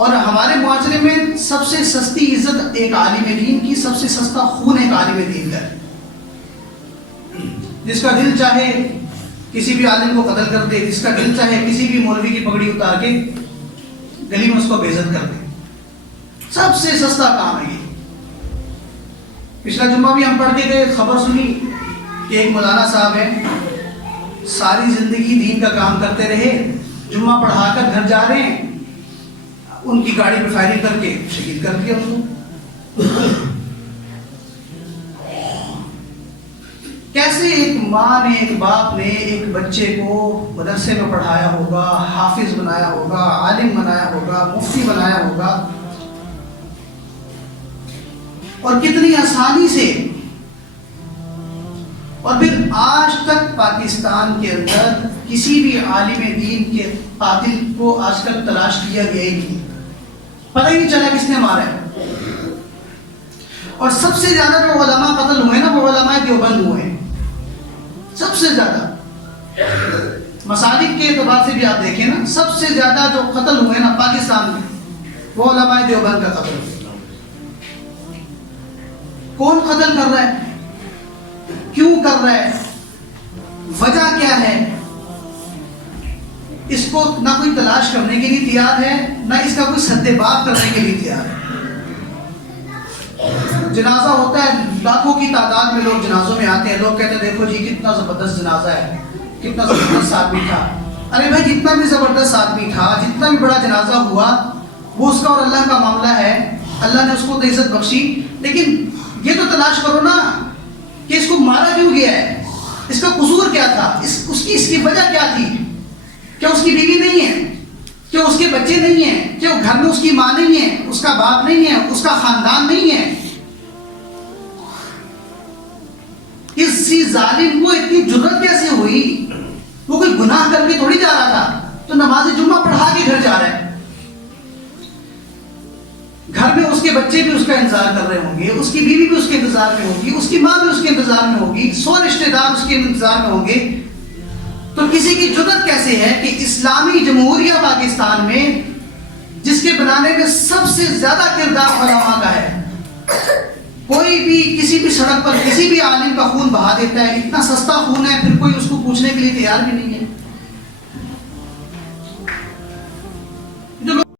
اور ہمارے معاشرے میں سب سے سستی عزت ایک عالم دین کی، سب سے سستا خون ایک عالم دین کا ہے. جس کا دل چاہے کسی بھی عالم کو قتل کر دے، جس کا دل چاہے کسی بھی مولوی کی پگڑی اتار کے گلی میں اس کو بے عزت کر دے. سب سے سستا کام ہے یہ. پچھلا جمعہ بھی ہم پڑھ کے گئے، خبر سنی کہ ایک مولانا صاحب ہیں، ساری زندگی دین کا کام کرتے رہے، جمعہ پڑھا کر گھر جا رہے ہیں، ان کی گاڑی پہ فائرنگ کر کے شہید کر دیا ان کو. کیسے ایک ماں نے، ایک باپ نے ایک بچے کو مدرسے میں پڑھایا ہوگا، حافظ بنایا ہوگا، عالم بنایا ہوگا، مفتی بنایا ہوگا، اور کتنی آسانی سے. اور پھر آج تک پاکستان کے اندر کسی بھی عالم دین کے قاتل کو آج تک تلاش کیا گیا ہی نہیں، پتہ ہی نہیں چلا کس نے مارا ہے. اور سب سے زیادہ جو علماء قتل ہوئے نا، وہ علماء دیوبند ہوئے ہیں سب سے زیادہ. مسالک کے اعتبار سے بھی آپ دیکھیں نا، سب سے زیادہ جو قتل ہوئے نا پاکستان میں، وہ علماء دیوبند کا قتل. کون قتل کر رہا ہے؟ کیوں کر رہا ہے؟ وجہ کیا ہے؟ اس کو نہ کوئی تلاش کرنے کے لیے تیار ہے، نہ اس کا کوئی سد باب کرنے کے لیے تیار ہے. جنازہ ہوتا ہے، لاکھوں کی تعداد میں لوگ جنازوں میں آتے ہیں، لوگ کہتے ہیں دیکھو جی کتنا زبردست جنازہ ہے، کتنا زبردست آدمی تھا. ارے بھائی جتنا بھی زبردست آدمی تھا، جتنا بھی بڑا جنازہ ہوا، وہ اس کا اور اللہ کا معاملہ ہے، اللہ نے اس کو عزت بخشی. لیکن یہ تو تلاش کرو نا کہ اس کو مارا کیوں گیا ہے، اس کا قصور کیا تھا، اس کی وجہ کیا تھی. کیا اس کی بیوی نہیں ہے؟ کیا اس کے بچے نہیں ہیں؟ کیا گھر میں اس کی ماں نہیں ہے، اس کا باپ نہیں ہے، اس کا خاندان نہیں ہے؟ کسی ظالم کو اتنی جرت کیسے ہوئی؟ وہ کوئی گناہ کر کے تھوڑی جا رہا تھا، تو نماز جمعہ پڑھا کے گھر جا رہا ہے. گھر میں اس کے بچے بھی اس کا انتظار کر رہے ہوں گے، اس کی بیوی بھی اس کے انتظار میں ہوگی، اس کی ماں بھی اس کے انتظار میں ہوگی، 100 رشتہ دار اس کے انتظار میں ہوں گے. تو کسی کی جرت کیسے ہے کہ اسلامی جمہوریہ پاکستان میں، جس کے بنانے میں سب سے زیادہ کردار علماء کا ہے، کوئی بھی کسی بھی سڑک پر کسی بھی عالم کا خون بہا دیتا ہے، اتنا سستا خون ہے، پھر کوئی اس کو پوچھنے کے لیے تیار بھی نہیں ہے.